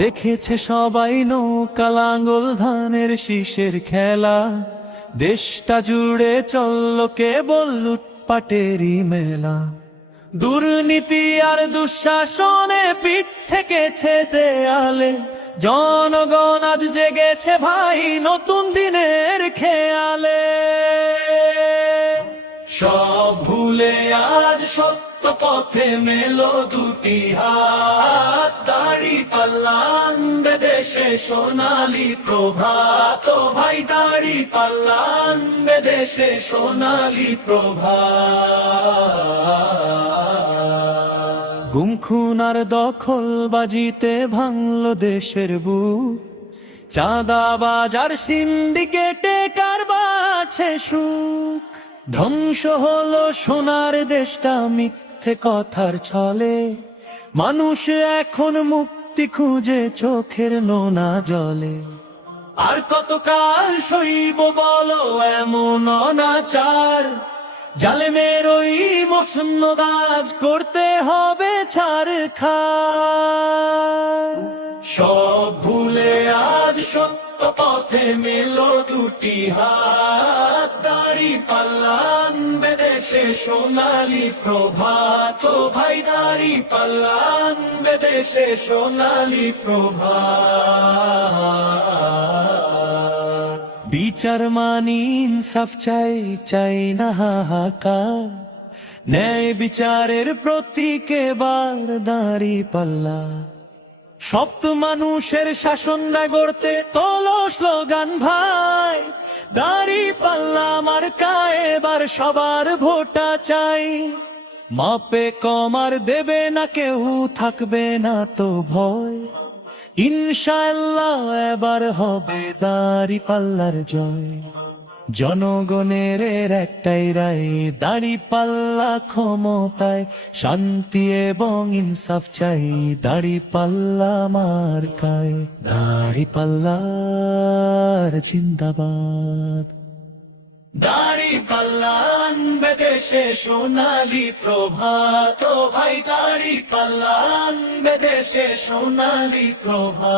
দেখেছে সবাই নৌকা লাঙ্গল ধানের শীষের খেলা, দেশটা জুড়ে চলল কেবল লুটপাটেরই মেলা। দুর্নীতি আর দুঃশাসনে পিঠ ঠেকেছে দেয়ালে, জনগণ আজ জেগেছে ভাই নতুন দিনের খেয়ালে। সব ভুলে আজ সত্য পথে মেলো দুটি হাত, দাঁড়িপাল্লা আনবে দেশে সোনালী প্রভাত। ও ভাই দাঁড়িপাল্লা আনবে দেশে সোনালী প্রভাত। গুম খুন আর দখল বাজিতে ভাঙল দেশের বুক, চাঁদাবাজ আর সিন্ডিকেটে কার বাড়ছে সুখ। ধ্বংস হলো সোনার দেশটা মিথ্যে কথার ছলে, মানুষ এখন মুক্তি খুঁজে চোখের নোনা জলে। আর কতকাল সইব বলো এমন অনাচার, জালেমের ওই মসনদাজ করতে হবে ছারখার। সব ভুলে আজ সত্য পথে মেলো দুটি হাত, দাঁড়িপাল্লা আনবে দেশে সোনালী প্রভাত। ও ভাই দাঁড়িপাল্লা আনবে দেশে সোনালী প্রভাত। বিচার মানি ইনসাফ চাই, চাই না হাহাকার, ন্যায় বিচারের প্রতীক এবার দাঁড়িপাল্লা। সপ্ত মানুষের শাসন গড়তে তোলো স্লোগান ভাই, দাঁড়িপাল্লা মার্কা এবার সবার ভোটা চাই। মাপে কম আর দেবে না কেউ, থাকবে না তো ভয়, ইনশাআল্লাহ এবার হবে দাঁড়িপাল্লার জয়। জনগণের একটাই রায়, দাঁড়িপাল্লা ক্ষমতায়, শান্তি এবং ইনসাফ চাই দাঁড়িপাল্লা মার্কায়। দাঁড়িপাল্লার জিন্দাবাদ। দাঁড়িপাল্লা আনবে দেশে সোনালী প্রভাত। ও ভাই দাঁড়িপাল্লা আনবে দেশে সোনালী প্রভাত।